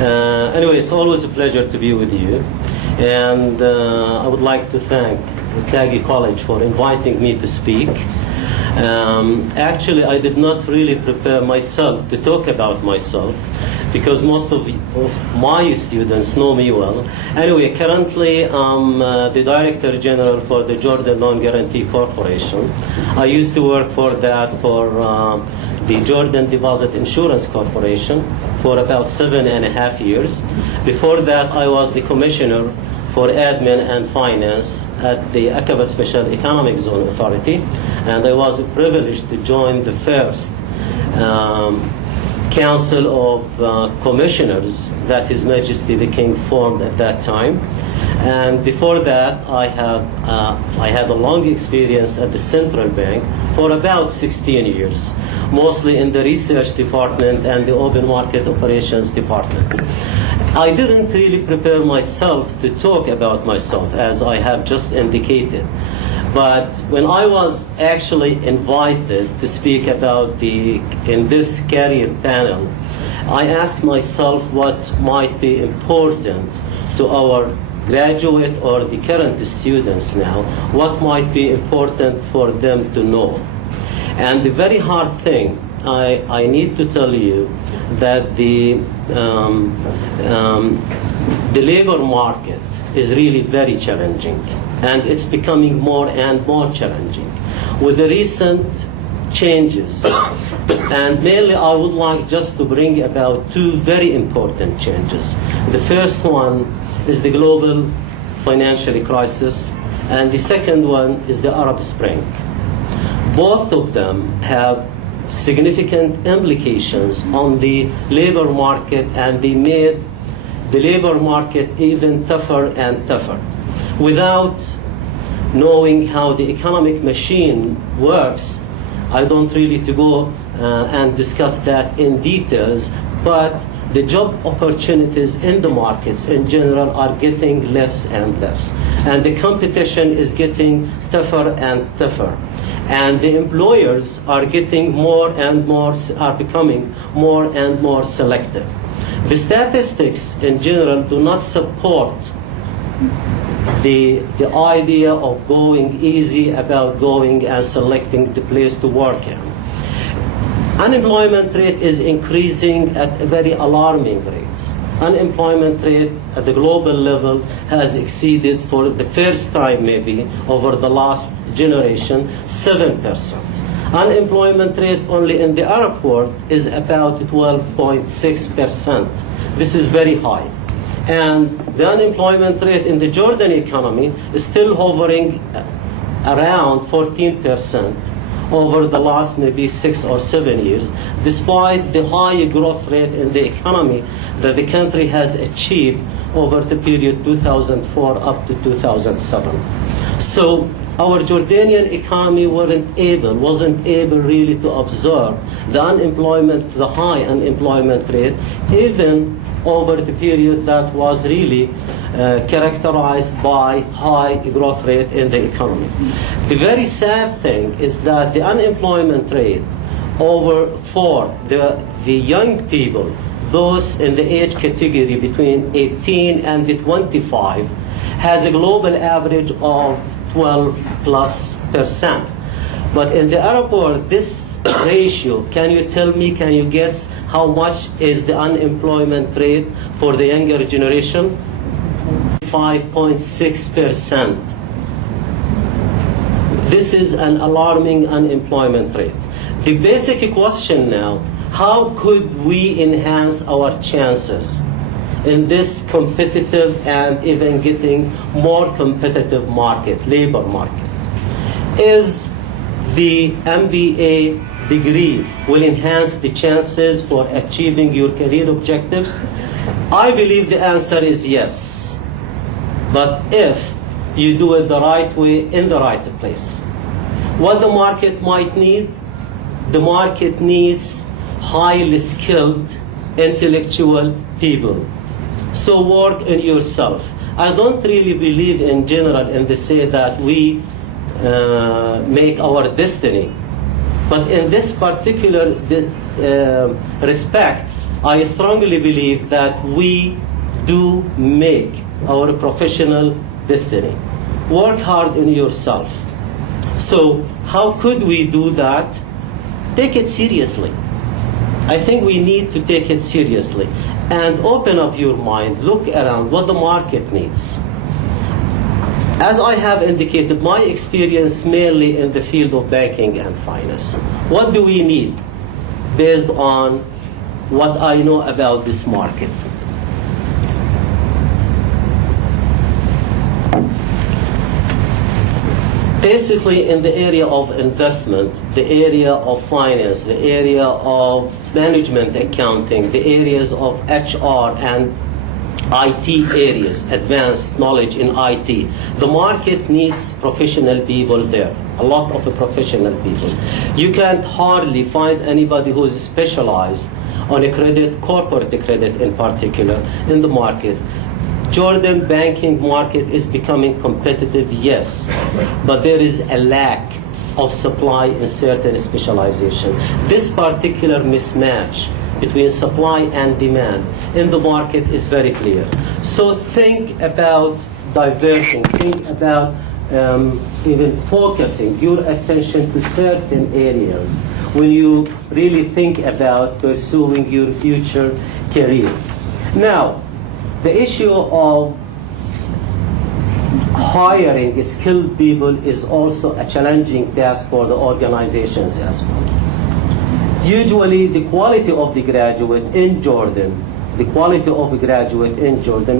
Anyway, it's always a pleasure to be with you. And I would like to thank Taggy College for inviting me to speak. Actually, I did not really prepare myself to talk about myself because most of my students know me well. Anyway, currently I'm the Director General for the Jordan Loan Guarantee Corporation. I used to work for the Jordan Deposit Insurance Corporation for about 7.5 years. Before that, I was the Commissioner for Admin and Finance at the Aqaba Special Economic Zone Authority, and I was privileged to join the first Council of Commissioners that His Majesty the King formed at that time. And before that, I had a long experience at the Central Bank for about 16 years, mostly in the Research Department and the Open Market Operations Department. I didn't really prepare myself to talk about myself, as I have just indicated. But when I was actually invited to speak in this career panel, I asked myself what might be important to our graduate or the current students now, what might be important for them to know. And the very hard thing, I need to tell you that the labor market is really very challenging, and it's becoming more and more challenging with the recent changes. And mainly I would like just to bring about two very important changes. The first one is the global financial crisis, and the second one is the Arab Spring. Both of them have significant implications on the labor market, and they made the labor market even tougher and tougher. Without knowing how the economic machine works, I don't really to go and discuss that in details, but the job opportunities in the markets in general are getting less and less, and the competition is getting tougher and tougher. And the employers are getting more and more, are becoming more and more selective. The statistics in general do not support the idea of going easy about going and selecting the place to work in. Unemployment rate is increasing at a very alarming rate. Unemployment rate at the global level has exceeded, for the first time maybe over the last generation, 7%. Unemployment rate only in the Arab world is about 12.6%. This is very high. And the unemployment rate in the Jordan economy is still hovering around 14% over the last maybe 6 or 7 years, despite the high growth rate in the economy that the country has achieved over the period 2004 up to 2007. So our Jordanian economy wasn't able really to absorb the high unemployment rate, even over the period that was really characterized by high growth rate in the economy. The very sad thing is that the unemployment rate for the young people, those in the age category between 18 and 25, has a global average of 12+%. But in the Arab world, this ratio, can you guess how much is the unemployment rate for the younger generation? 5.6%. This is an alarming unemployment rate. The basic question now, how could we enhance our chances in this competitive and even getting more competitive labor market? Is the MBA degree will enhance the chances for achieving your career objectives? I believe the answer is yes. But if you do it the right way in the right place. What the market might need? The market needs highly skilled intellectual people. So work on yourself. I don't really believe in general in the say that we make our destiny. But in this particular respect, I strongly believe that we do make our professional destiny. Work hard in yourself. So how could we do that? Take it seriously. I think we need to take it seriously and open up your mind, look around what the market needs. As I have indicated, my experience mainly in the field of banking and finance. What do we need based on what I know about this market? Basically, in the area of investment, the area of finance, the area of management accounting, the areas of HR and IT areas, advanced knowledge in IT. The market needs professional people there, a lot of professional people. You can't hardly find anybody who is specialized on a credit, corporate credit in particular, in the market. Jordan banking market is becoming competitive, yes, but there is a lack of supply in certain specialization. This particular mismatch between supply and demand in the market is very clear. So think about diverting, think about even focusing your attention to certain areas when you really think about pursuing your future career. Now, the issue of hiring skilled people is also a challenging task for the organizations as well. Usually, the quality of the graduate in Jordan,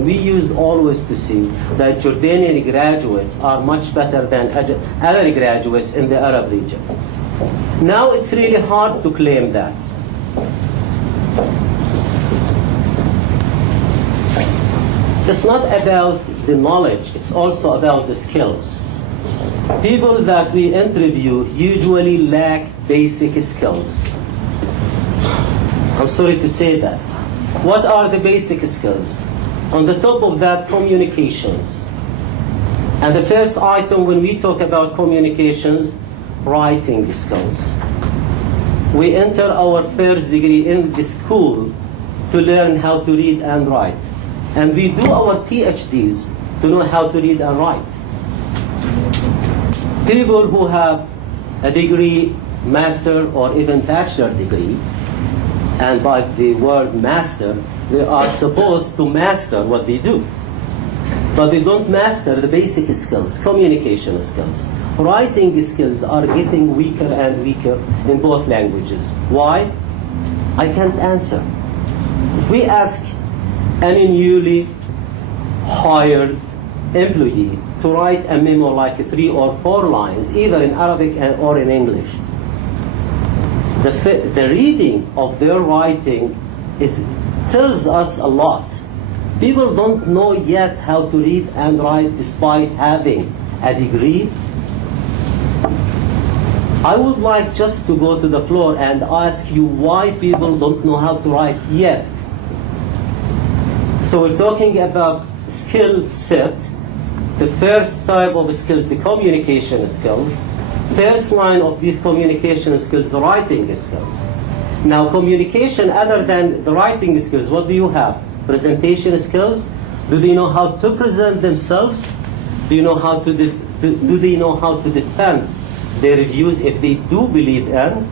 we used always to see that Jordanian graduates are much better than other graduates in the Arab region. Now it's really hard to claim that. It's not about the knowledge, it's also about the skills. People that we interview usually lack basic skills. I'm sorry to say that. What are the basic skills? On the top of that, communications. And the first item when we talk about communications, writing skills. We enter our first degree in the school to learn how to read and write. And we do our PhDs to know how to read and write. People who have a degree, master or even bachelor degree, and by the word master, they are supposed to master what they do. But they don't master the basic skills, communication skills. Writing skills are getting weaker and weaker in both languages. Why? I can't answer. If we ask any newly hired employee to write a memo like 3 or 4 lines, either in Arabic or in English, the reading of their writing tells us a lot. People don't know yet how to read and write despite having a degree. I would like just to go to the floor and ask you why people don't know how to write yet. So we're talking about skill set. The first type of skills, the communication skills. First line of these communication skills, the writing skills. Now, communication other than the writing skills, what do you have? Presentation skills. Do they know how to present themselves? Do you know how to do they know how to defend their views if they do believe in?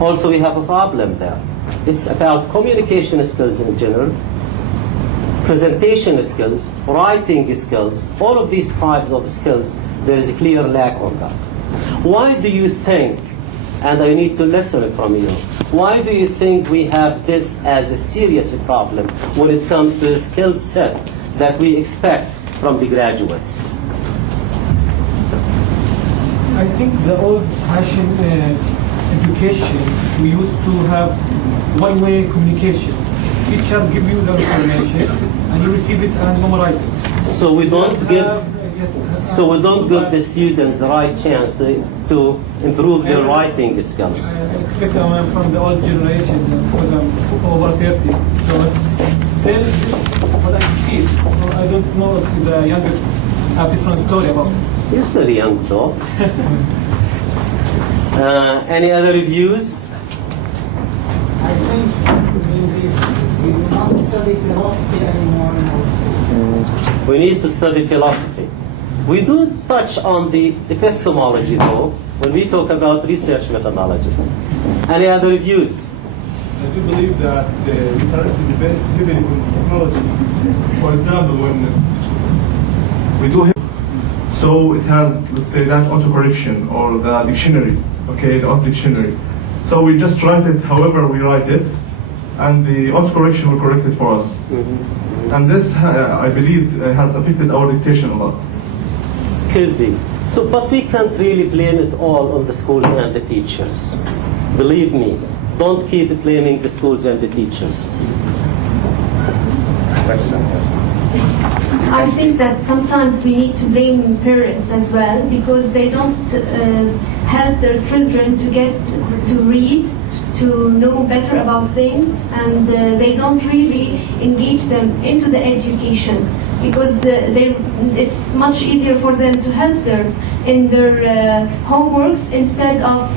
Also, we have a problem there. It's about communication skills in general, presentation skills, writing skills, all of these types of skills, there is a clear lack on that. Why do you think, and I need to listen from you, why do you think we have this as a serious problem when it comes to the skill set that we expect from the graduates? I think the old-fashioned education, we used to have one-way communication. Teacher give you the information and you receive it and memorize it. So we don't give the students the right chance to improve their writing skills. I expect I'm from the old generation because I'm over 30. So still, this is what I feel. I don't know if the youngest have different story about it. You're still young though. Any other reviews? I think maybe study philosophy anymore in our school. We need to study philosophy. We do touch on the epistemology, though, when we talk about research methodology. Any other views? I do believe that we currently debate heavily on technology. For example, when we do so it has, let's say, that autocorrection or the dictionary, okay, the auto dictionary. So we just write it however we write it, and the autocorrection will correct it for us. Mm-hmm. And this, I believe, has affected our dictation a lot. Could be. So, but we can't really blame it all on the schools and the teachers. Believe me, don't keep blaming the schools and the teachers. I think that sometimes we need to blame parents as well, because they don't help their children to get to read, to know better about things, and they don't really engage them into the education, because it's much easier for them to help them in their homeworks instead of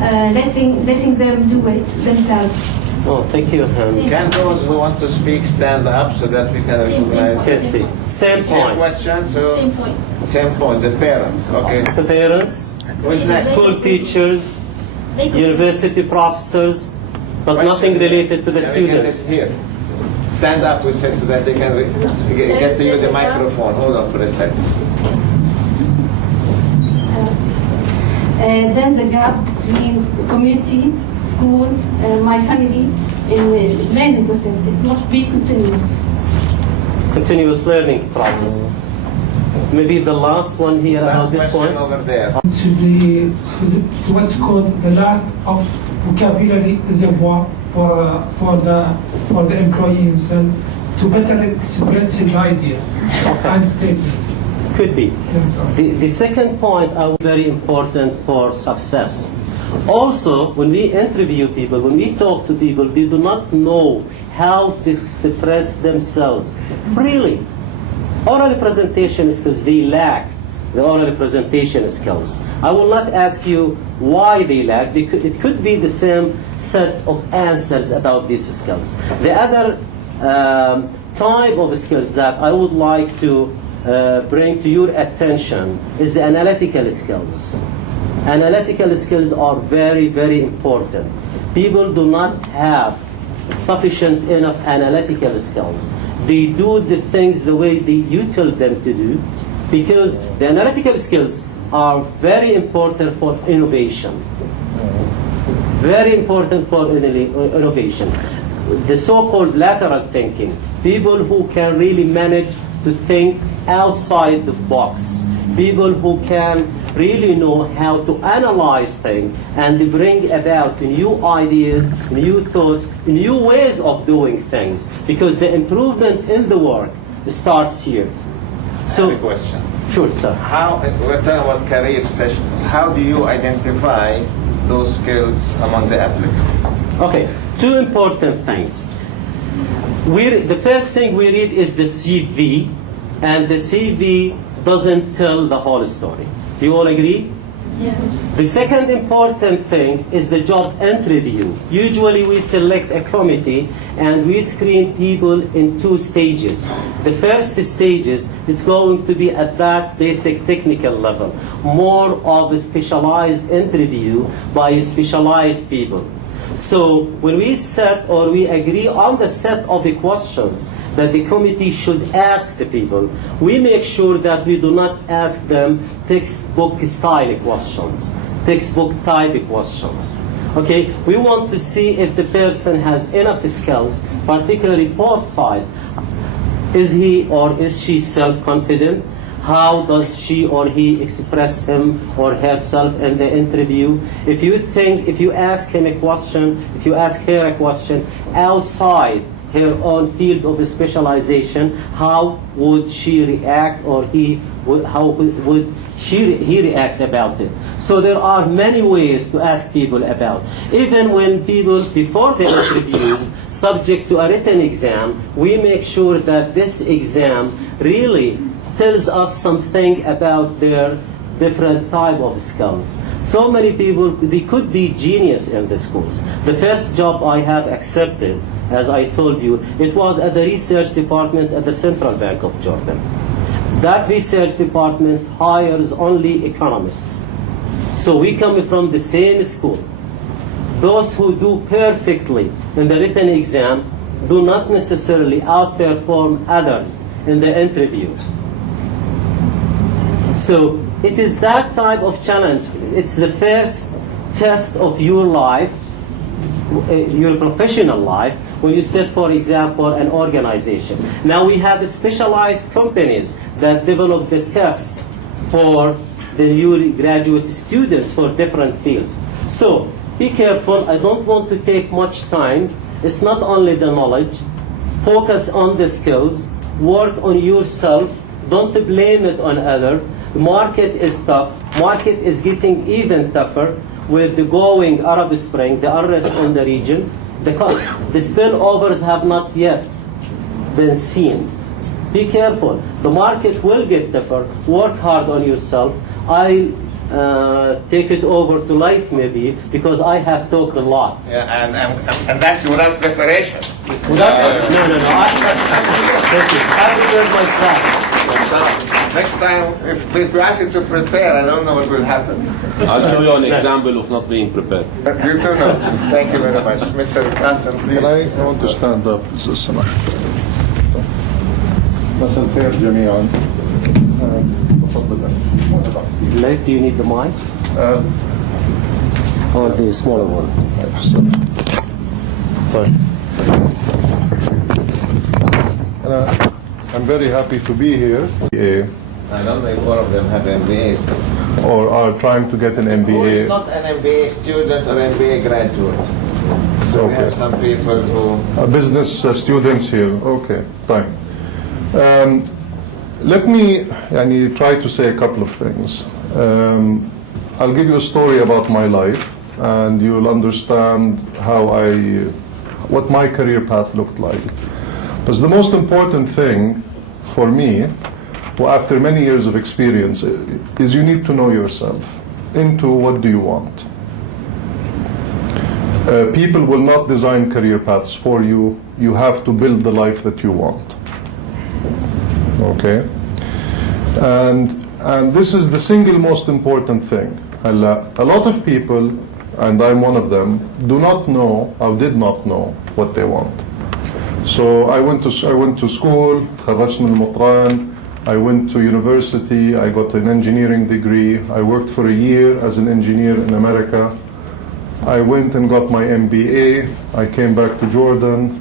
letting them do it themselves. Oh, thank you, Han. Can those who want to speak stand up so that we can recognize? Casey, same Same point. question, so Same point. same point. The parents, okay. The parents, Who's next? school teachers, They could- university professors, but Question nothing here. related to the Can we get students. this here? Stand up, we said, so that they can get to use the microphone. Hold on for a second. There's a gap between community, school, my family in the learning process. It must be continuous. Continuous learning process. Maybe the last one here about Last this question point. over there. To what's called the lack of vocabulary reservoir for the employee himself to better express his idea and statement. Could be. Yeah, sorry. The second point are very important for success. Also, when we interview people, when we talk to people, they do not know how to express themselves freely. Oral presentation skills, they lack the oral presentation skills. I will not ask you why they lack. It could be the same set of answers about these skills. The other type of skills that I would like to bring to your attention is the analytical skills. Analytical skills are very, very important. People do not have sufficient enough analytical skills. They do the things the way you tell them to do, because the analytical skills are very important for innovation. Very important for innovation. The so-called lateral thinking. People who can really manage to think outside the box. People who can really know how to analyze things and bring about new ideas, new thoughts, new ways of doing things. Because the improvement in the work starts here. I have a question. Sure, sir. We're talking about career sessions. How do you identify those skills among the applicants? Okay, two important things. The first thing we read is the CV, and the CV doesn't tell the whole story. Do you all agree? Yes. The second important thing is the job interview. Usually we select a committee and we screen people in two stages. The first stage it's going to be at that basic technical level, more of a specialized interview by specialized people. So when we set or we agree on the set of the questions that the committee should ask the people, we make sure that we do not ask them textbook style questions, textbook type questions. Okay, we want to see if the person has enough skills, particularly both sides. Is he or is she self-confident? How does she or he express him or herself in the interview? If you ask him a question, if you ask her a question outside her own field of specialization, how would she react, or how would he react about it? So there are many ways to ask people about. Even when people, before the interviews, subject to a written exam, we make sure that this exam really tells us something about their different type of skills. So many people, they could be genius in the schools. The first job I have accepted, as I told you, it was at the research department at the Central Bank of Jordan. That research department hires only economists. So we come from the same school. Those who do perfectly in the written exam do not necessarily outperform others in the interview. So it is that type of challenge. It's the first test of your life, your professional life, when you sit for exam for an organization. Now we have specialized companies that develop the tests for the new graduate students for different fields. So be careful. I don't want to take much time. It's not only the knowledge. Focus on the skills. Work on yourself. Don't blame it on others. The market is tough. Market is getting even tougher with the going Arab Spring, the unrest in the region. The spillovers have not yet been seen. Be careful. The market will get tougher. Work hard on yourself. I take it over to life maybe because I have talked a lot. Yeah, and that's without preparation. Without, no. Thank you. I prepared myself. Next time, if you ask you to prepare, I don't know what will happen. I'll show you an example of not being prepared. You too know. Thank you very much. Mr. Kassim, please. I want to stand up. مساء الخير جميعا. Mike, do you need the mic? Or the smaller one? I'm very happy to be here. I don't know if all of them have MBAs. Or are trying to get an MBA. Who is not an MBA student or MBA graduate? So we have some people who... business students here. Okay, fine. Let me try to say a couple of things. I'll give you a story about my life, and you'll understand what my career path looked like. But the most important thing for me, after many years of experience, is you need to know yourself. Into what do you want? People will not design career paths for you. You have to build the life that you want. Okay? And this is the single most important thing. A lot of people, and I'm one of them, do not know or did not know what they want. So I went to school, خرجت من المطران. I went to university. I got an engineering degree. I worked for a year as an engineer in America. I went and got my MBA. I came back to Jordan.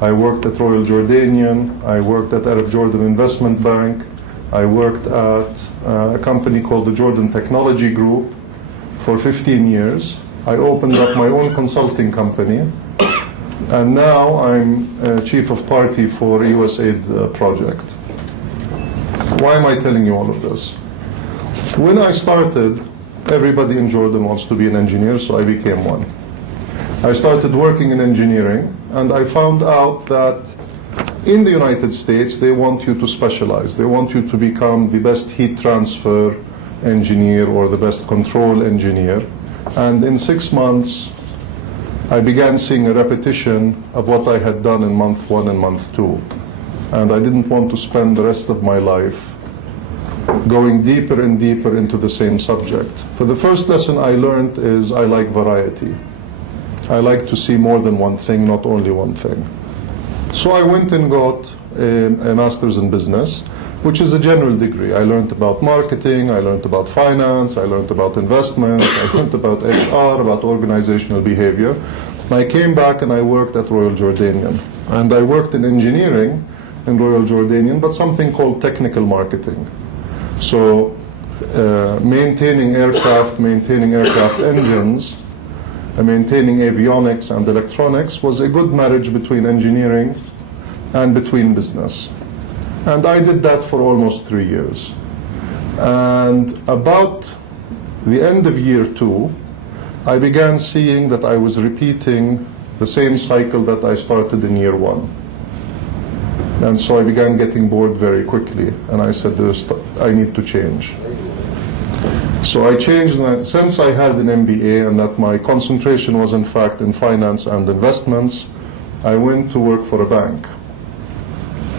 I worked at Royal Jordanian. I worked at Arab Jordan Investment Bank. I worked at a company called the Jordan Technology Group for 15 years. I opened up my own consulting company. And now I'm chief of party for a USAID project. Why am I telling you all of this? When I started, everybody in Jordan wants to be an engineer, so I became one. I started working in engineering, and I found out that in the United States, they want you to specialize. They want you to become the best heat transfer engineer or the best control engineer. And in 6 months, I began seeing a repetition of what I had done in month 1 and month 2. And I didn't want to spend the rest of my life going deeper and deeper into the same subject. For the first lesson I learned is I like variety. I like to see more than one thing, not only one thing. So I went and got a master's in business, which is a general degree. I learned about marketing, I learned about finance, I learned about investment, I learned about HR, about organizational behavior. I came back and I worked at Royal Jordanian. And I worked in engineering in Royal Jordanian, but something called technical marketing. So maintaining aircraft engines, maintaining avionics and electronics was a good marriage between engineering and between business. And I did that for almost 3 years. And about the end of year 2, I began seeing that I was repeating the same cycle that I started in year 1. And so I began getting bored very quickly, and I said, I need to change. So I changed, since I had an MBA and that my concentration was in fact in finance and investments, I went to work for a bank.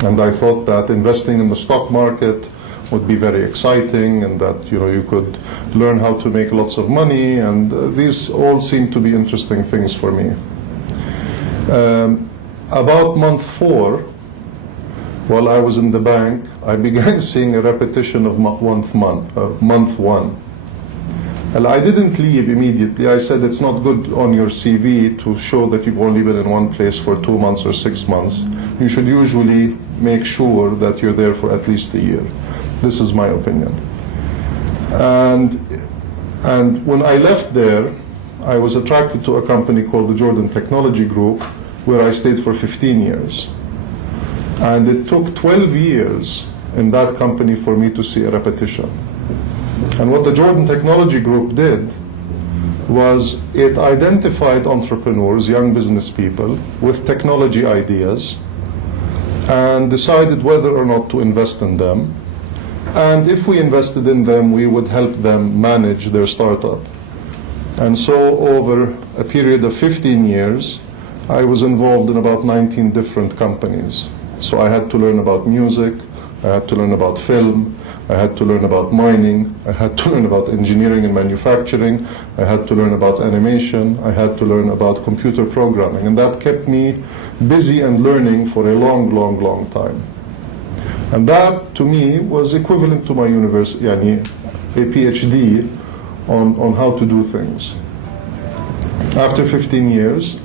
And I thought that investing in the stock market would be very exciting, and that you could learn how to make lots of money, and these all seemed to be interesting things for me. About month 4, while I was in the bank, I began seeing a repetition of month 1. And I didn't leave immediately. I said it's not good on your CV to show that you've only been in one place for 2 months or 6 months. You should usually make sure that you're there for at least a year. This is my opinion. And when I left there, I was attracted to a company called the Jordan Technology Group, where I stayed for 15 years. And it took 12 years in that company for me to see a repetition. And what the Jordan Technology Group did was it identified entrepreneurs, young business people, with technology ideas, and decided whether or not to invest in them. And if we invested in them, we would help them manage their startup. And so over a period of 15 years, I was involved in about 19 different companies. So I had to learn about music, I had to learn about film, I had to learn about mining, I had to learn about engineering and manufacturing, I had to learn about animation, I had to learn about computer programming. And that kept me busy and learning for a long, long, long time. And that, to me, was equivalent to my university, a PhD on how to do things. After 15 years,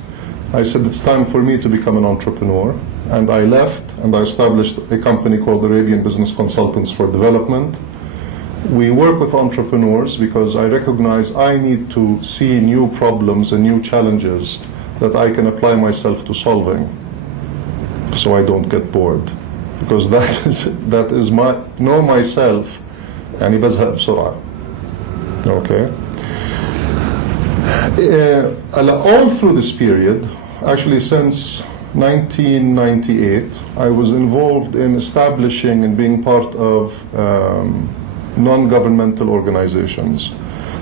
I said it's time for me to become an entrepreneur. And I left and I established a company called Arabian Business Consultants for Development. We work with entrepreneurs because I recognize I need to see new problems and new challenges that I can apply myself to solving, so I don't get bored. Because that is my, know myself, يعني بزهق بسرعة. Okay. All through this period, actually since 1998, I was involved in establishing and being part of non-governmental organizations.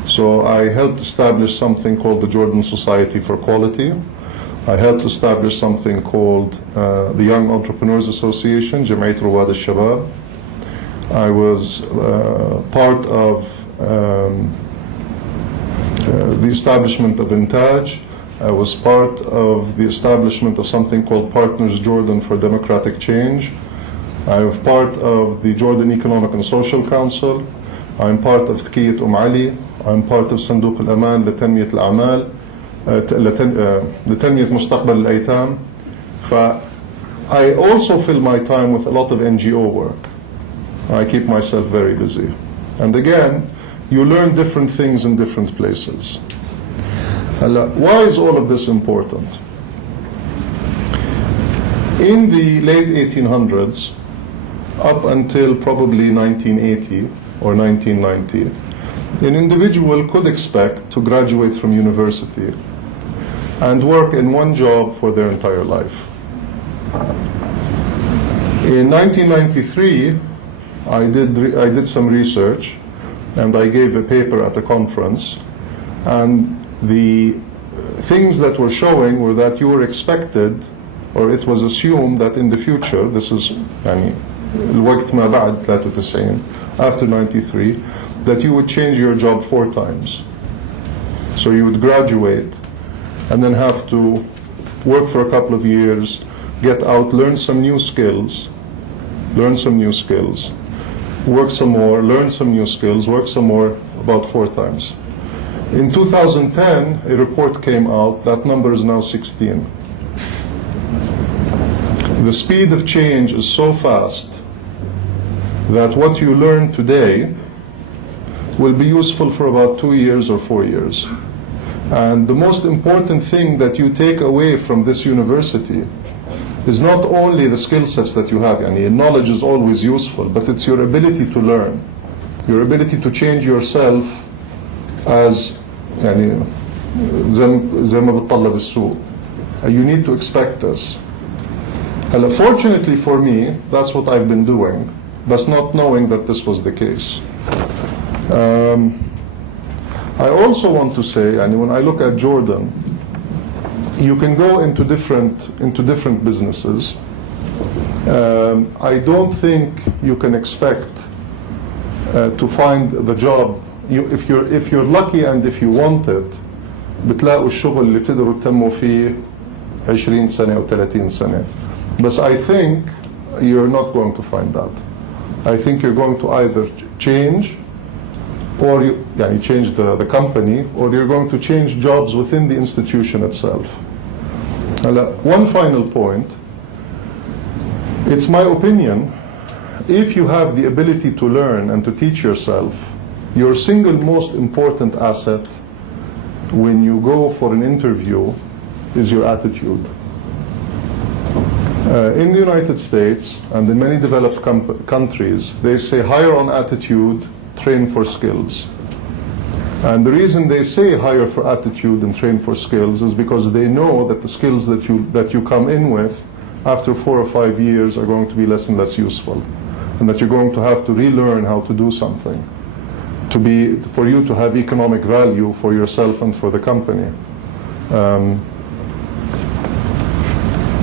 So I helped establish something called the Jordan Society for Quality. I helped establish something called the Young Entrepreneurs Association, Jam'iyat Rawad al-Shabab. I was part of the establishment of Intaj. I was part of the establishment of something called Partners Jordan for Democratic Change. I was part of the Jordan Economic and Social Council. I'm part of Tkiyat Ali. I'm part of Sanduq al-Aman لتنمية الأعمال لتنمية مستقبل الأيتام. I also fill my time with a lot of NGO work. I keep myself very busy. And again, you learn different things in different places. Why is all of this important? In the late 1800s, up until probably 1980 or 1990, an individual could expect to graduate from university and work in one job for their entire life. In 1993, I did some research and I gave a paper at a conference, and the things that were showing were that you were expected, or it was assumed that in the future, this is الوقت ما بعد 93, after 93, that you would change your job 4 times. So you would graduate and then have to work for a couple of years, get out, learn some new skills, work some more, learn some new skills, work some more, about 4 times. In 2010, a report came out, that number is now 16. The speed of change is so fast that what you learn today will be useful for about 2 years or 4 years. And the most important thing that you take away from this university is not only the skill sets that you have, knowledge is always useful, but it's your ability to learn, your ability to change yourself as زي ما بتطلب السوق. You need to expect this. Fortunately for me, that's what I've been doing, but not knowing that this was the case. I also want to say, and when I look at Jordan, you can go into different businesses. I don't think you can expect to find the job. If you're lucky and if you want it, بتلاقوا الشغل اللي بتقدروا تتموا فيه 20 سنة أو 30 سنة. But I think you're not going to find that. I think you're going to either change, or you change the company, or you're going to change jobs within the institution itself. One final point. It's my opinion, if you have the ability to learn and to teach yourself, your single most important asset when you go for an interview is your attitude. In the United States and in many developed countries, they say hire on attitude, train for skills. And the reason they say hire for attitude and train for skills is because they know that the skills that you come in with after 4 or 5 years are going to be less and less useful, and that you're going to have to relearn how to do something for you to have economic value for yourself and for the company.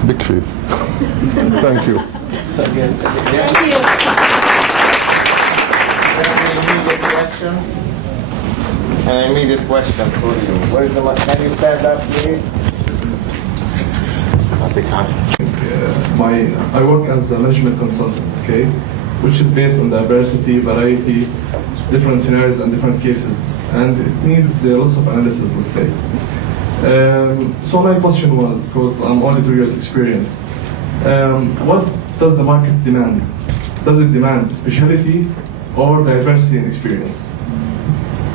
Big Thank you. Thank you. Immediate questions? An immediate question for you. Where's the mic? Can you stand up, please? I work as a management consultant, okay, which is based on diversity, variety, different scenarios and different cases, and it needs lots of analysis, let's say. So my question was, because I'm only 2 years experience, what does the market demand? Does it demand speciality or diversity and experience?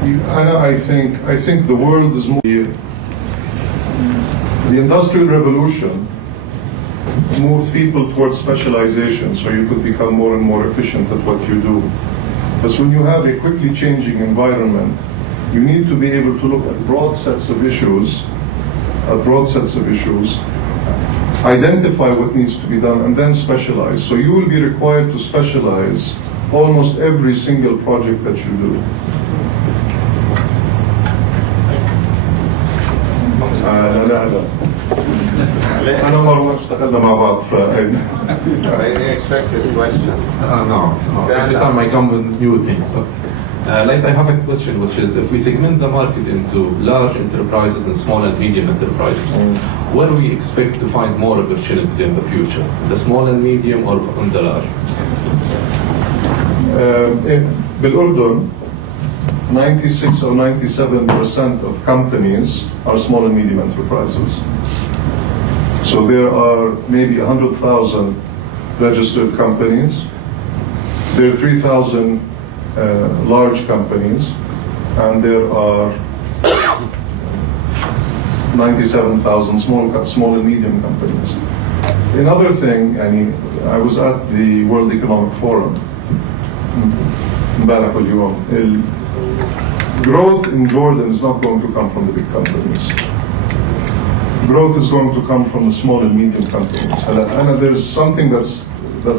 I think the world is more. The Industrial Revolution moves people towards specialization, so you could become more and more efficient at what you do. But when you have a quickly changing environment, you need to be able to look at broad sets of issues, identify what needs to be done, and then specialize. So you will be required to specialize almost every single project that you do. أنا ومروان اشتغلنا مع بعض. I expect this question. No. Every time I come with new things. Like I have a question, which is, if we segment the market into large enterprises and small and medium enterprises, where do we expect to find more opportunities in the future? The small and medium or on the large? بالأردن 96 or 97% of companies are small and medium enterprises. So there are maybe 100,000 registered companies. There are 3,000 large companies, and there are 97,000 small and medium companies. Another thing, I was at the World Economic Forum. Growth in Jordan is not going to come from the big companies. Growth is going to come from the small and medium companies. And there's something that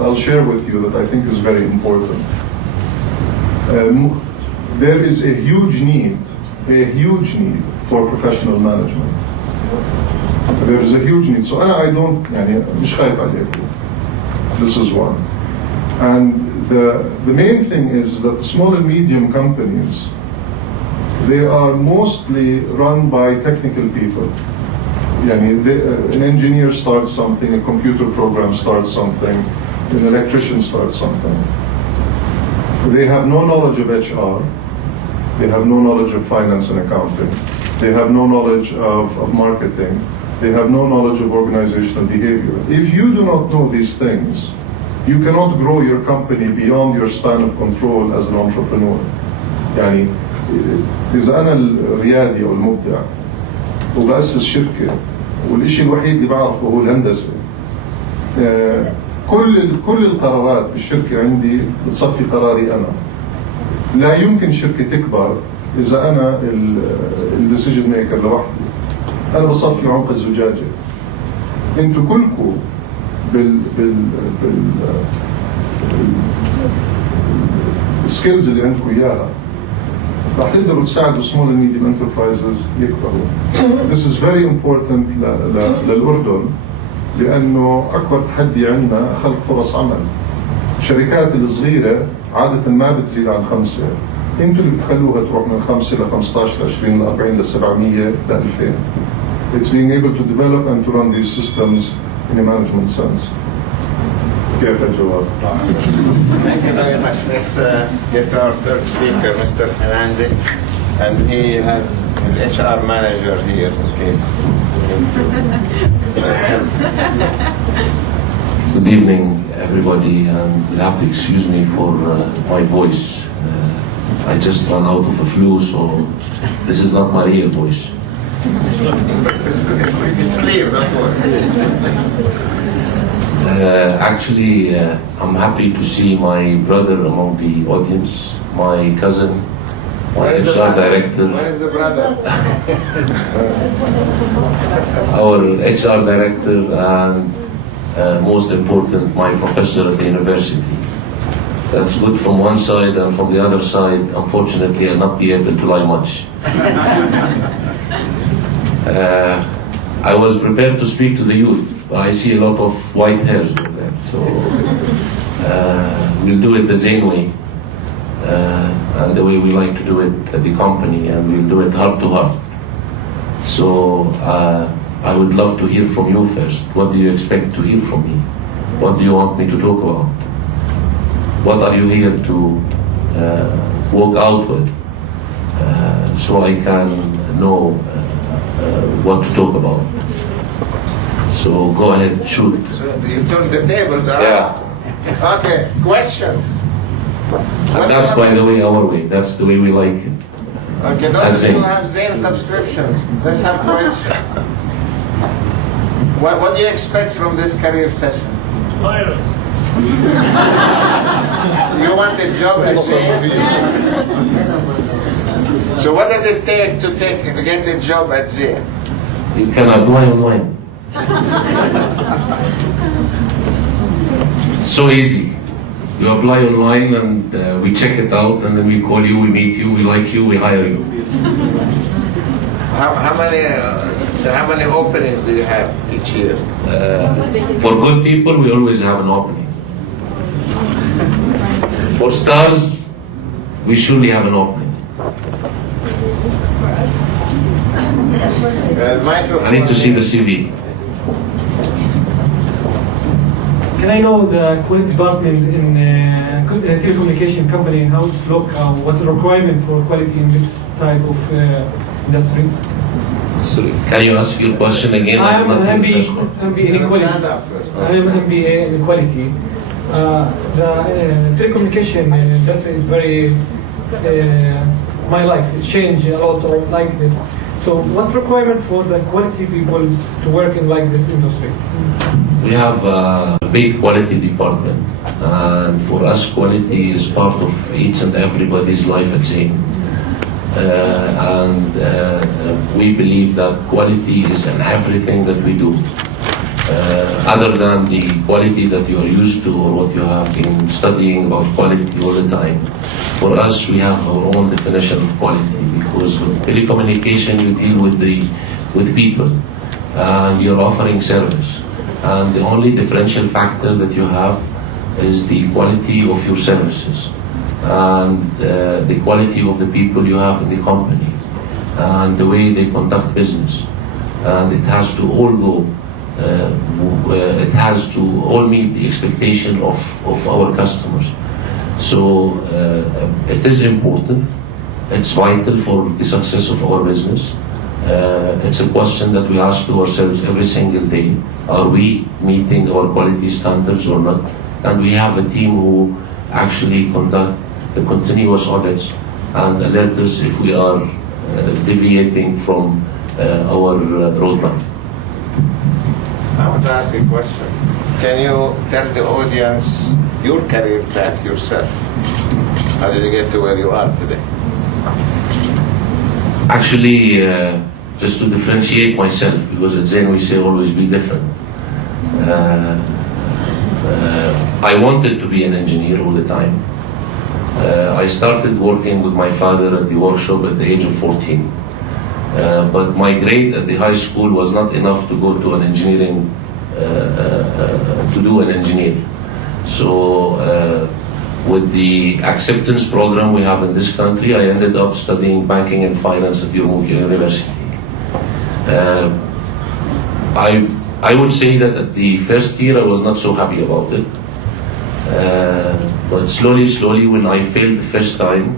I'll share with you that I think is very important. There is a huge need for professional management. There is a huge need. So I don't, مش خايف عليكم. This is one. And the main thing is that the small and medium companies, they are mostly run by technical people. An engineer starts something, a computer program starts something, an electrician starts something. They have no knowledge of HR, they have no knowledge of finance and accounting, they have no knowledge of marketing, they have no knowledge of organizational behavior. If you do not know these things, you cannot grow your company beyond your span of control as an entrepreneur. إذا أنا الريادي أو المبدع وبأسس شركة والشيء الوحيد اللي بعرفه هو الهندسة، كل القرارات بالشركة عندي بتصفي قراري أنا. لا يمكن شركة تكبر إذا أنا الديسيجن ميكر لوحدي. أنا بصفي عنق الزجاجة. أنتوا كلكم السكيلز اللي عندكم إياها راح تقدروا تساعدوا small and medium enterprises يكبروا. This is very important للأردن لأنه أكبر تحدي عندنا خلق فرص عمل. الشركات الصغيرة عادة ما بتزيد عن 5. انتوا اللي بتخلوها تروح من 5 ل 15 ل 20 ل 40 ل 700 ل 2000. It's being able to develop and to run these systems in a management sense. كيف الجواب؟ Thank you very much. Let's get to our third speaker, Mr. Hernandez, and he has his HR manager here in case. Good evening, everybody, and you'll have to excuse me for my voice. I just ran out of a flu, so this is not my real voice. It's clear, don't worry. Actually, I'm happy to see my brother among the audience, my cousin, my HR director. Where is the brother? Our HR director and most important, my professor at the university. That's good from one side, and from the other side, unfortunately, I'll not be able to lie much. I was prepared to speak to the youth, but I see a lot of white hairs over there. So we'll do it the same way, and the way we like to do it at the company, and we'll do it heart to heart. So I would love to hear from you first. What do you expect to hear from me? What do you want me to talk about? What are you here to walk out with? So I can know what to talk about. So go ahead, shoot. So you turn the tables around. Yeah. Okay, questions. And that's, by the way, our way. That's the way we like it. Okay, those who have Zain subscriptions, let's have questions. What do you expect from this career session? You want a job at Zain? So what does it take to get a job at Zain? You can apply online. So easy. You apply online and we check it out, and then we call you, we meet you, we like you, we hire you. How many openings do you have each year? For good people, we always have an opening. For stars, we surely have an opening. I need to see the CV. Can I know the quality department in telecommunication company, how it's look, what the requirement for quality in this type of industry? Sorry, can you ask your question again? I am an MBA in quality. I am an MBA in quality. The telecommunication industry is very, my life, it changed a lot like this. So what requirement for the quality people to work in like this industry? We have a big quality department, and for us quality is part of each and everybody's life at Zain. We believe that quality is in everything that we do. Other than the quality that you are used to or what you have been studying about quality all the time, for us we have our own definition of quality, because with telecommunication you deal with people and you're offering service, and the only differential factor that you have is the quality of your services and the quality of the people you have in the company and the way they conduct business, and it has to all go it has to all meet the expectation of our customers. So it is important, it's vital for the success of our business. It's a question that we ask to ourselves every single day: are we meeting our quality standards or not? And we have a team who actually conduct the continuous audits and alert us if we are deviating from our roadmap. I want to ask a question. Can you tell the audience your career path yourself? How did you get to where you are today? Actually, just to differentiate myself, because at Zain we say always be different. I wanted to be an engineer all the time. I started working with my father at the workshop at the age of 14. But my grade at the high school was not enough to go to an engineering, to do an engineer. So with the acceptance program we have in this country, I ended up studying banking and finance at University. I would say that at the first year I was not so happy about it. But slowly, when I failed the first time,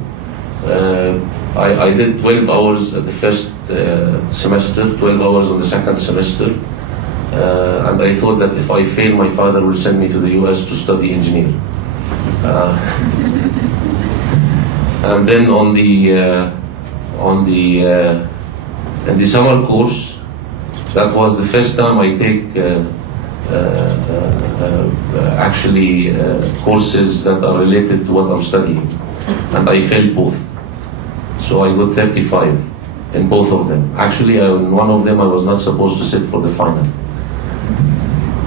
I did 12 hours at the first semester, 12 hours on the second semester, and I thought that if I fail, my father will send me to the US to study engineering. And then in the summer course, that was the first time I take courses that are related to what I'm studying, and I failed both. So I got 35 in both of them. Actually, in one of them I was not supposed to sit for the final.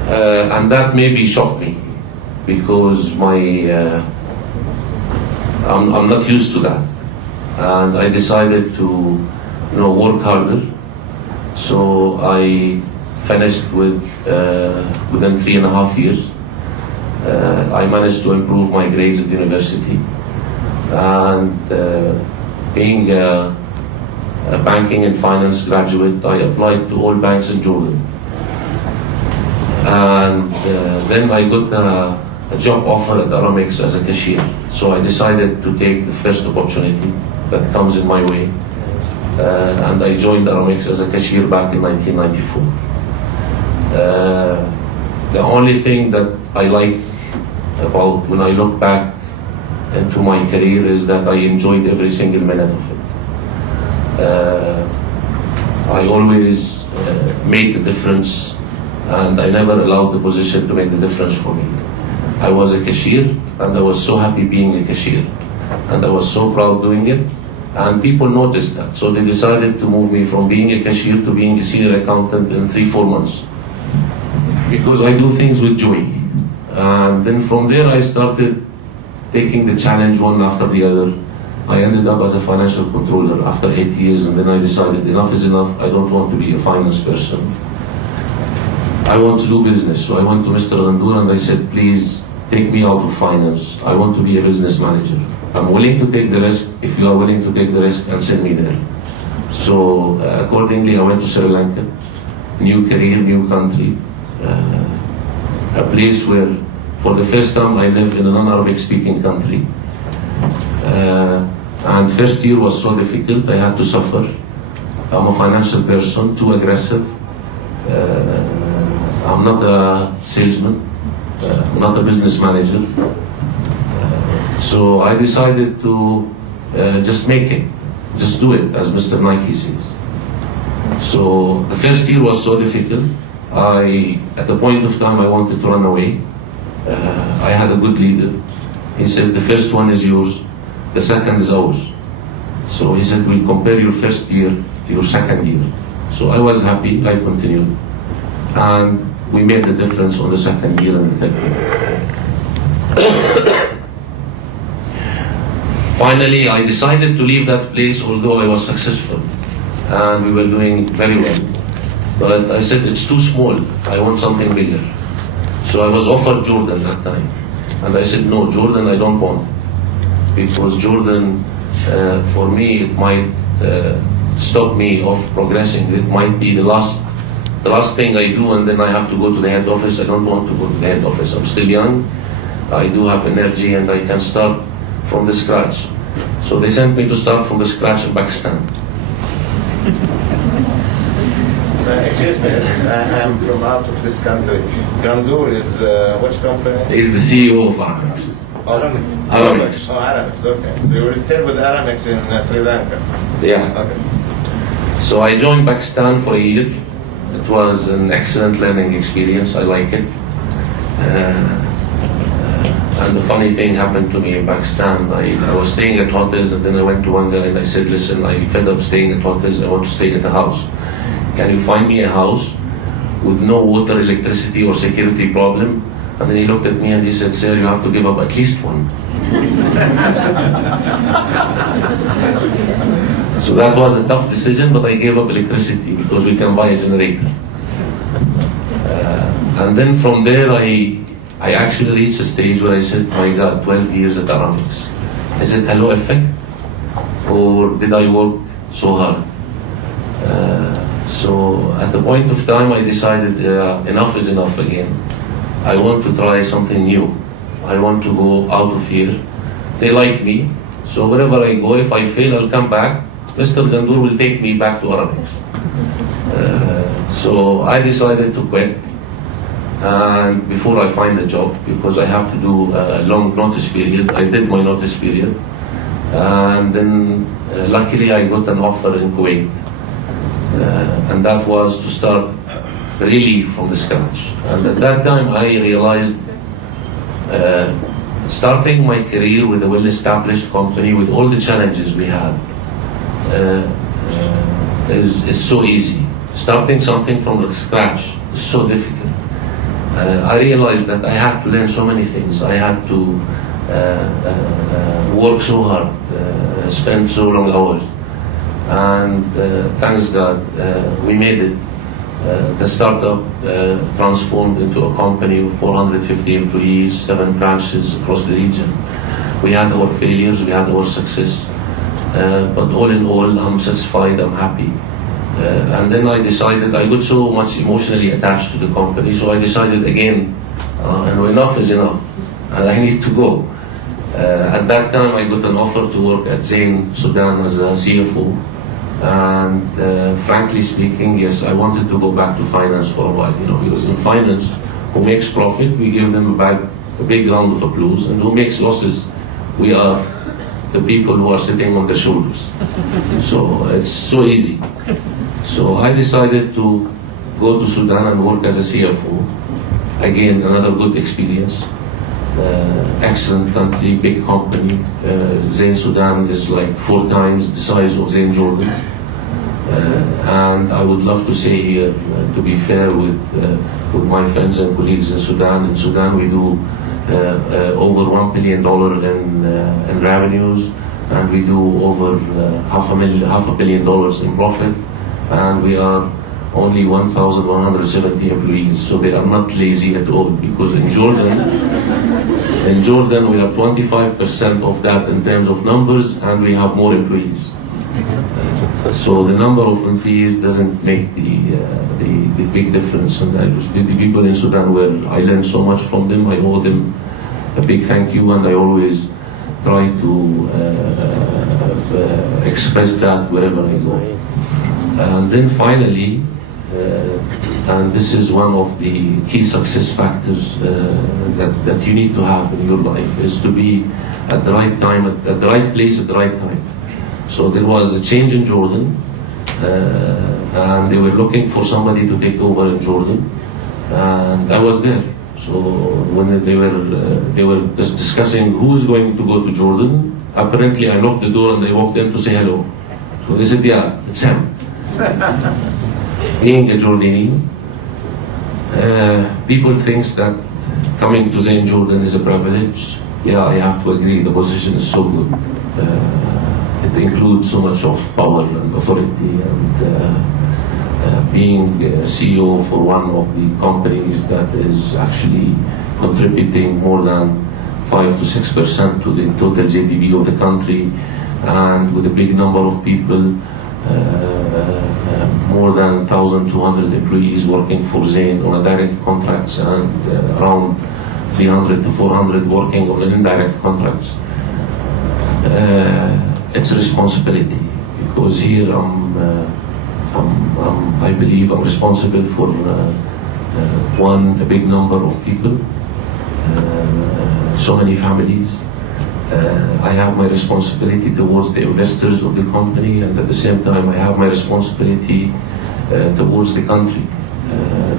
And that maybe shocked me, because I'm not used to that. And I decided to work harder. So I finished within 3.5 years. I managed to improve my grades at university. And being a banking and finance graduate, I applied to all banks in Jordan. And then I got a job offer at Aramex as a cashier. So I decided to take the first opportunity that comes in my way. And I joined Aramex as a cashier back in 1994. The only thing that I like about when I look back into my career is that I enjoyed every single minute of it. I always made the difference, and I never allowed the position to make the difference for me. I was a cashier, and I was so happy being a cashier, and I was so proud doing it, and people noticed that. So they decided to move me from being a cashier to being a senior accountant in 3-4 months, because I do things with joy. And then from there I started taking the challenge one after the other. I ended up as a financial controller after 8 years, and then I decided enough is enough. I don't want to be a finance person. I want to do business. So I went to Mr. Ghandour and I said, please take me out of finance. I want to be a business manager. I'm willing to take the risk. If you are willing to take the risk, and send me there. So accordingly, I went to Sri Lanka. New career, new country. A place where for the first time I lived in a non-Arabic speaking country. And first year was so difficult, I had to suffer. I'm a financial person, too aggressive. I'm not a salesman, I'm not a business manager. So I decided to just make it, just do it, as Mr. Nike says. So the first year was so difficult. At the point of time, I wanted to run away. I had a good leader. He said, the first one is yours, the second is ours. So he said, we'll compare your first year to your second year. So I was happy, I continued. And we made the difference on the second year and the third year. Finally, I decided to leave that place, although I was successful. And we were doing very well. But I said, it's too small, I want something bigger. So I was offered Jordan that time. And I said, no, Jordan I don't want. Because Jordan, for me, it might stop me of progressing. It might be the last thing I do, and then I have to go to the head office. I don't want to go to the head office. I'm still young. I do have energy, and I can start from the scratch. So they sent me to start from the scratch in Pakistan. Excuse me, I'm from out of this country. Ghandour is which company? He's the CEO of Aramex. Aramex. Aramex. Oh, Aramex, okay. So you were still with Aramex in Sri Lanka? Yeah. Okay. So I joined Pakistan for a year. It was an excellent learning experience. I like it. And the funny thing happened to me in Pakistan. I was staying at hotels, and then I went to one guy and I said, listen, I'm fed up staying at hotels. I want to stay at a house. Can you find me a house with no water, electricity, or security problem? And then he looked at me and he said, sir, you have to give up at least one. So that was a tough decision, but I gave up electricity because we can buy a generator. And then from there, I actually reached a stage where I said, my God, 12 years at Aramix. Is it hello effect? Or did I work so hard? So at the point of time, I decided enough is enough again. I want to try something new. I want to go out of here. They like me, so wherever I go, if I fail, I'll come back. Mr. Gandour will take me back to Aramix. So I decided to quit, and before I find a job, because I have to do a long notice period, I did my notice period, and then luckily I got an offer in Kuwait, and that was to start really from the scratch. And at that time I realized starting my career with a well-established company with all the challenges we had is so easy. Starting something from the scratch is so difficult. I realized that I had to learn so many things. I had to work so hard, spend so long hours. And thanks God, we made it. The startup transformed into a company of 450 employees, 7 branches across the region. We had our failures, we had our success, but all in all, I'm satisfied, I'm happy. And then I decided, I got so much emotionally attached to the company, so I decided again, enough is enough, and I need to go. At that time, I got an offer to work at Zain Sudan as a CFO. And frankly speaking, yes, I wanted to go back to finance for a while, because in finance, who makes profit, we give them a big round of applause, and who makes losses, we are the people who are sitting on their shoulders. So it's so easy. So I decided to go to Sudan and work as a CFO. Again, another good experience. Excellent country, big company. Zain Sudan is like 4 times the size of Zain Jordan. And I would love to say here, to be fair with my friends and colleagues in Sudan. In Sudan we do over $1 billion in revenues, and we do over $500 million in profit, and we are only 1,170 employees, so they are not lazy at all, because in Jordan we are 25% of that in terms of numbers, and we have more employees. So the number of employees doesn't make the big difference, and the people in Sudan, where I learned so much from them, I owe them a big thank you, and I always try to express that wherever I go. And then finally, and this is one of the key success factors that you need to have in your life, is to be at the right time, at the right place at the right time. So there was a change in Jordan, and they were looking for somebody to take over in Jordan, and I was there. So when they were just discussing who is going to go to Jordan, apparently I knocked the door and they walked in to say hello. So they said, yeah, it's him. Being a Jordanian, people think that coming to Zain Jordan is a privilege. Yeah, I have to agree, the position is so good. It includes so much of power and authority, and being CEO for one of the companies that is actually contributing more than 5 to 6% to the total GDP of the country, and with a big number of people, more than 1,200 employees working for Zain on a direct contracts, and around 300 to 400 working on an indirect contracts. It's a responsibility, because here I believe I'm responsible for a big number of people, so many families. I have my responsibility towards the investors of the company, and at the same time I have my responsibility towards the country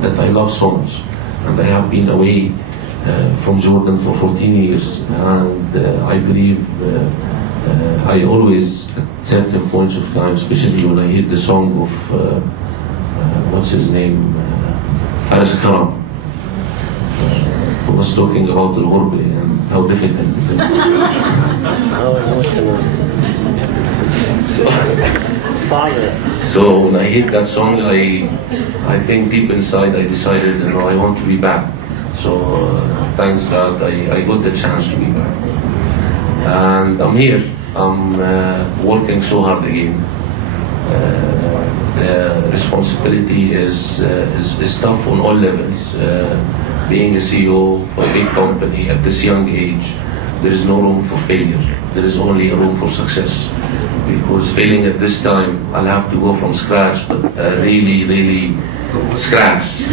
that I love so much. And I have been away from Jordan for 14 years, and I believe I always, at certain points of time, especially when I hear the song of, what's his name, Faris Karam, was talking about الغربة and how difficult it is. How emotional. So when I heard that song, I think deep inside I decided, I want to be back. So thanks God, I got the chance to be back. And I'm here. I'm working so hard again. The responsibility is tough on all levels. Being a CEO for a big company at this young age, there is no room for failure. There is only a room for success. Because failing at this time, I'll have to go from scratch, but really, really scratch.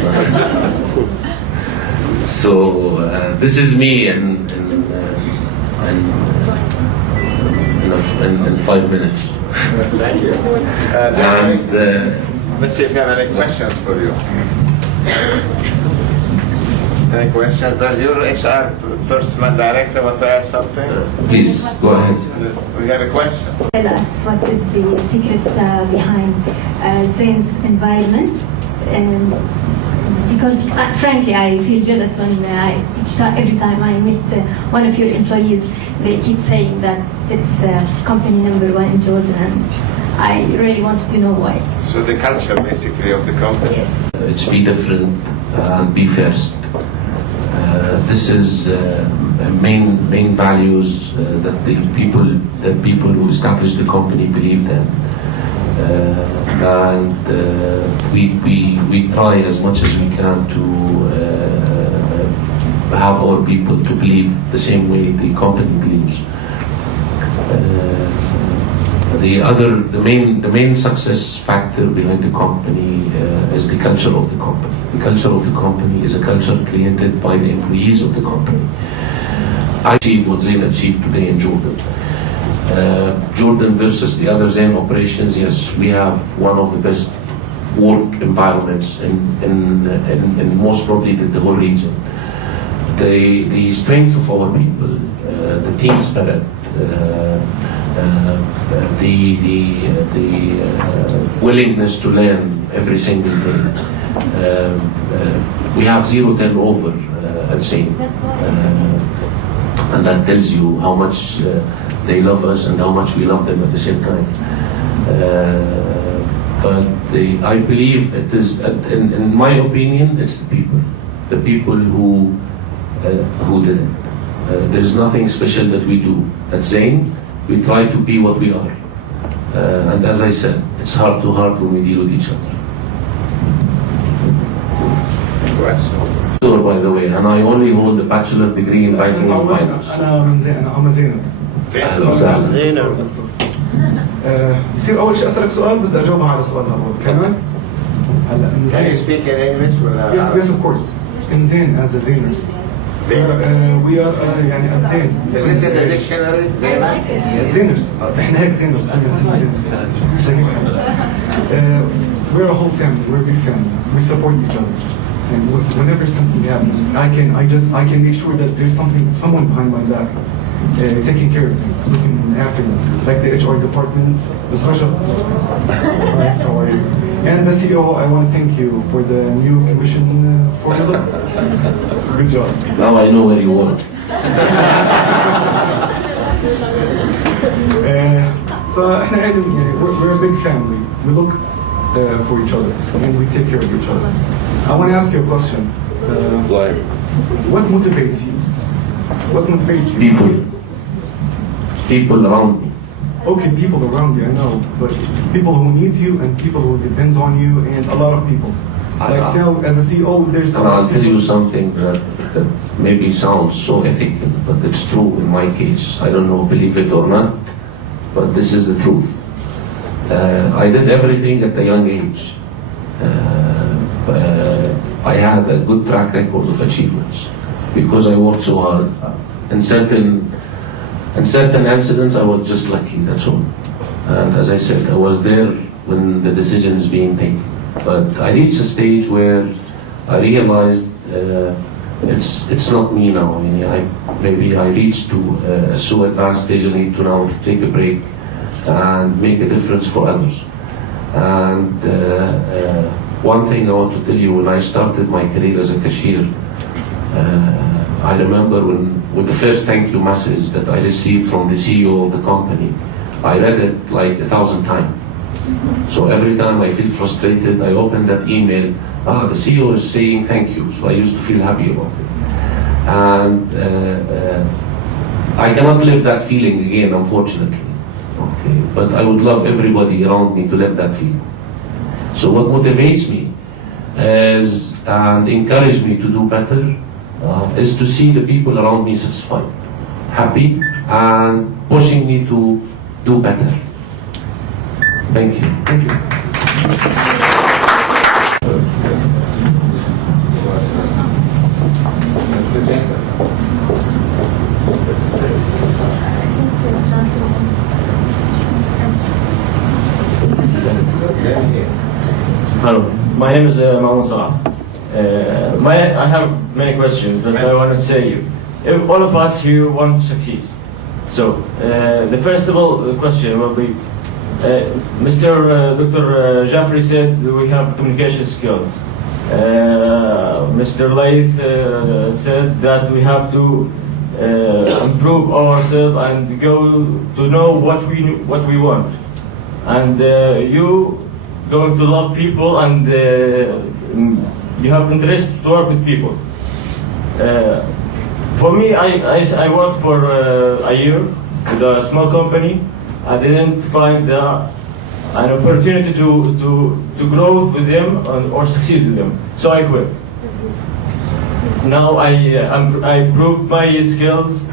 So this is me in 5 minutes. Thank you. Let's see if you have any questions for you. Any questions? Does your HR person, director, want to add something? Please, go ahead. We have a question. Tell us what is the secret behind Zain's environment. Because frankly, I feel jealous when every time I meet one of your employees, they keep saying that it's company #1 in Jordan, and I really wanted to know why. So the culture, basically, of the company. Yes. It's be different and be first. This is main values that people who establish the company believe in. And we try as much as we can to have our people to believe the same way the company believes. The main success factor behind the company is the culture of the company. The culture of the company is a culture created by the employees of the company. I achieved what Zain achieved today in Jordan. Jordan versus the other Zain operations, yes, we have one of the best work environments in most probably the whole region. The strength of our people, the team spirit, the willingness to learn every single day. We have 0 turnover at Zain. And that tells you how much they love us and how much we love them at the same time. But I believe it is, in my opinion, it's the people who did it. There is nothing special that we do. At Zain, we try to be what we are. And as I said, it's heart to heart when we deal with each other. By the way, and I only hold a bachelor degree in banking and finance. أنا زينب. أهلا وسهلا. زينب. يصير أول شيء أسألك سؤال بس بدي أجاوب على السؤال الأول كمان. هلا Can you speak in English? Yes, of course. In Zain as a Zainers. We are يعني at Zain. Is this in the dictionary? Zainers. إحنا هيك Zainers. We're a whole family. We're a big family. We support each other. And whenever something happens, I can make sure that there's someone behind my back, taking care of me, looking after me, like the HR department, the special. How are you? And the CEO, I want to thank you for the new commission formula. Good job. Now I know where you work. فاحنا قاعدين we're a big family. We look for each other and we take care of each other. I want to ask you a question. Go ahead. What motivates you? What motivates you? People around me. Okay, people around you, I know, but people who needs you and people who depends on you and a lot of people. Like now, as a CEO, there's. And I'll tell you something that maybe sounds so ethical, but it's true in my case. I don't know, believe it or not, but this is the truth. I did everything at a young age. I had a good track record of achievements because I worked so hard. In certain incidents, I was just lucky. That's all. And as I said, I was there when the decision is being taken. But I reached a stage where I realized it's not me now. I mean, maybe I reached to a so advanced stage. I need to now take a break and make a difference for others. And one thing I want to tell you, when I started my career as a cashier, I remember when the first thank you message that I received from the CEO of the company, I read it like 1,000 times. So every time I feel frustrated, I open that email, the CEO is saying thank you, so I used to feel happy about it. And I cannot live that feeling again, unfortunately. Okay, but I would love everybody around me to live that feeling. So what motivates me and encourages me to do better is to see the people around me satisfied, happy, and pushing me to do better. Thank you. Thank you. Hello, my name is Mahmoud Salah. I have many questions, but I want to say you. If all of us here want to succeed. So, the first of all, the question will be, Dr. Jaffrey said we have communication skills. Mr. Laith said that we have to improve ourselves and go to know what we want. And you going to love people and you have interest to work with people. For me, I worked for a year with a small company. I didn't find an opportunity to grow with them or succeed with them, so I quit. Now I improved my skills.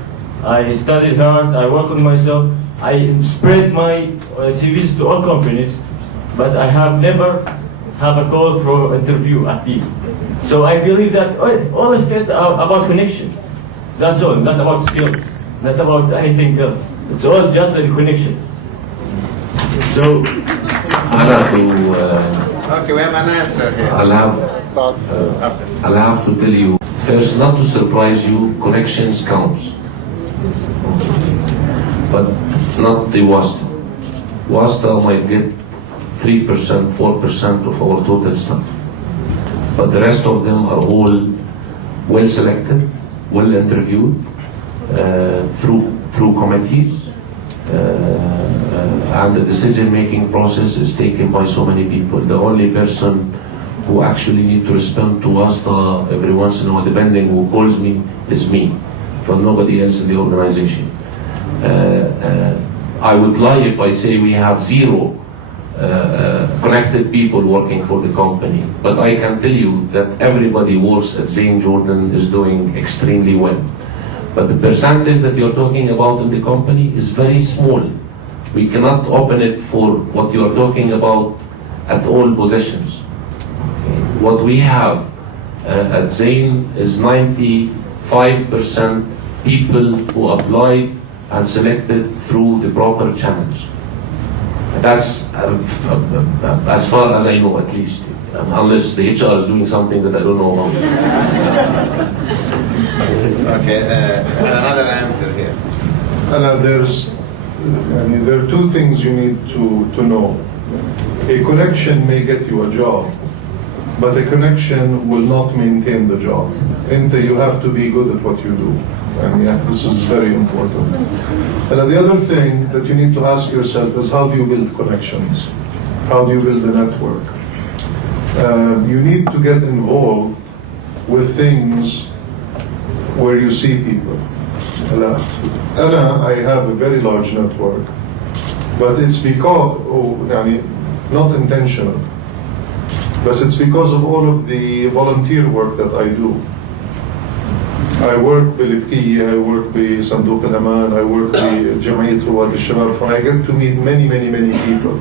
I studied hard. I work on myself. I spread my CVs to all companies, but I have never have a call for interview at least. So I believe that all of it are about connections. That's all, not about skills, not about anything else. It's all just connections. So okay, we have an answer here. I'll have to tell you first, not to surprise you, connections counts, but not the WASTA. WASTA might get 3%, 4% of our total staff, but the rest of them are all well selected, well interviewed through committees, and the decision-making process is taken by so many people. The only person who actually need to respond to WASTA every once in a while, depending who calls me, is me, but nobody else in the organization. I would lie if I say we have zero connected people working for the company, but I can tell you that everybody who works at Zain Jordan is doing extremely well. But the percentage that you're talking about in the company is very small. We cannot open it for what you are talking about at all positions. What we have at Zain is 95% people who applied and selected through the proper channels. That's as far as I know, at least, unless the HR is doing something that I don't know about. Okay, another answer here. There are two things you need to know. A connection may get you a job, but a connection will not maintain the job. You have to be good at what you do. This is very important. And the other thing that you need to ask yourself is, how do you build connections? How do you build a network? You need to get involved with things where you see people. I have a very large network, but it's because, not intentional, but it's because of all of the volunteer work that I do. I work بالإبكية, I work بصندوق الأمان, I work بجمعية رواد الشباب, I get to meet many people.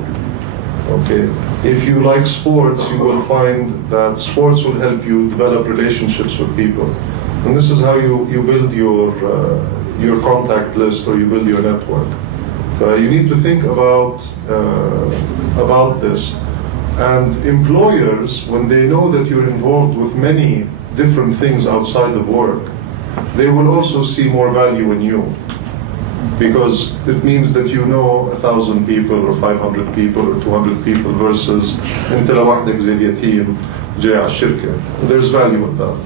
Okay. If you like sports, you will find that sports will help you develop relationships with people. And this is how you build your contact list, or you build your network. You need to think about this. And employers, when they know that you're involved with many different things outside of work, they will also see more value in you, because it means that you know 1,000 people or 500 people or 200 people versus انت لوحدك زي اليتيم جاي على الشركة. There's value in that.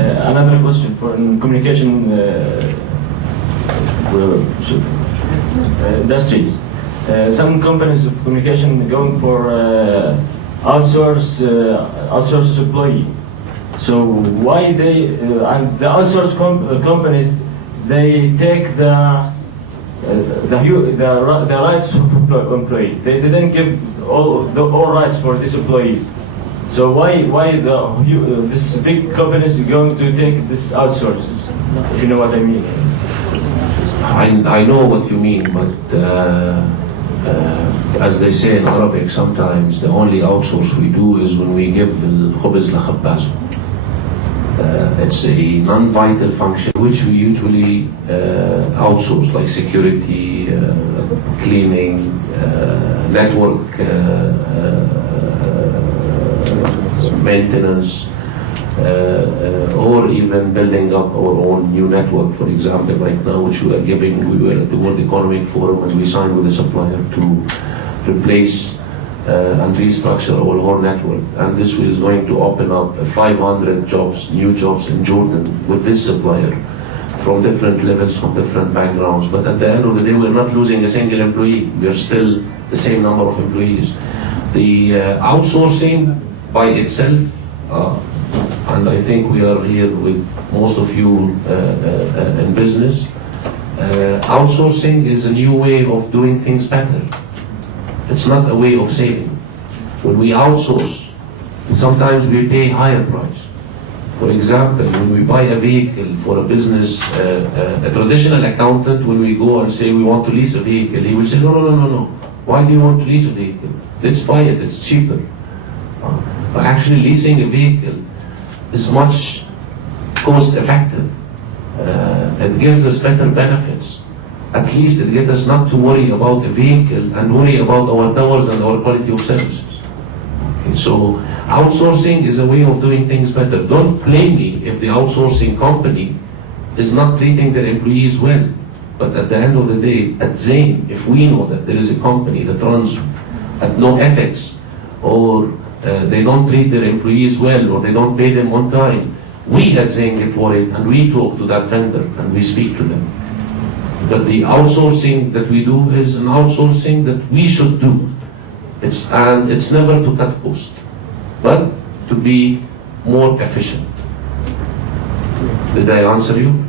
another question for communication industries. Some companies of communication going for outsourced employee. So why they and the outsourced companies, they take the rights of employee. They didn't give all rights for this employee. So why this big companies going to take this outsources? If you know what I mean. I know what you mean, but as they say in Arabic, sometimes the only outsource we do is when we give al-khubz la-khabbazu. It's a non-vital function which we usually outsource, like security, cleaning, network maintenance, or even building up our own new network. For example, right now, which we are giving, we were at the World Economic Forum and we signed with a supplier to replace and restructure our whole network. And this is going to open up 500 jobs, new jobs in Jordan with this supplier from different levels, from different backgrounds. But at the end of the day, we're not losing a single employee. We're still the same number of employees. The outsourcing by itself, and I think we are here with most of you in business, outsourcing is a new way of doing things better. It's not a way of saving. When we outsource, sometimes we pay higher price. For example, when we buy a vehicle for a business, a traditional accountant, when we go and say we want to lease a vehicle, he will say, no. Why do you want to lease a vehicle? Let's buy it, it's cheaper. But actually leasing a vehicle is much cost effective. It gives us better benefits. At least it gets us not to worry about a vehicle and worry about our towers and our quality of services. Okay, so outsourcing is a way of doing things better. Don't blame me if the outsourcing company is not treating their employees well. But at the end of the day, at Zain, if we know that there is a company that runs at no ethics, or they don't treat their employees well, or they don't pay them on time, we at Zain get worried and we talk to that vendor and we speak to them. But the outsourcing that we do is an outsourcing that we should do. It's never to cut cost, but to be more efficient. Did I answer you?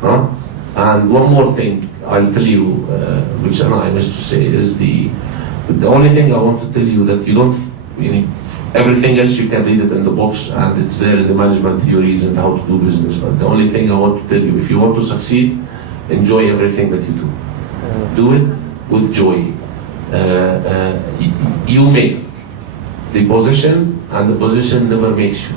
Huh? And one more thing I'll tell you, which I missed to say, is the only thing I want to tell you that you don't, everything else you can read it in the books and it's there in the management theories and how to do business. But the only thing I want to tell you, if you want to succeed, enjoy everything that you do. Do it with joy. You make the position, and the position never makes you.